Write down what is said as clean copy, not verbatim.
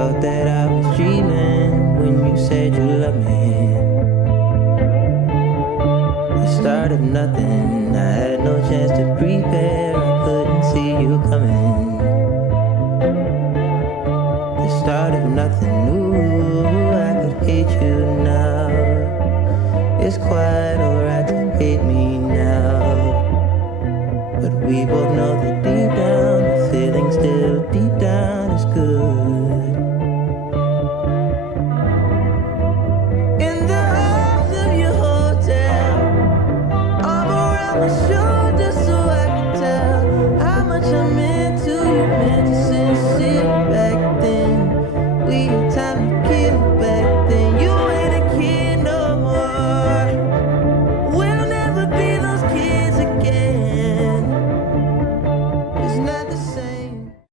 thought that I was dreaming when you said you loved me. The start of nothing, I had no chance to prepare, I couldn't see you coming. The start of nothing, ooh, I could hate you now. It's quite alright to hate me now. But we both know that deep down, the feeling still deep down is good.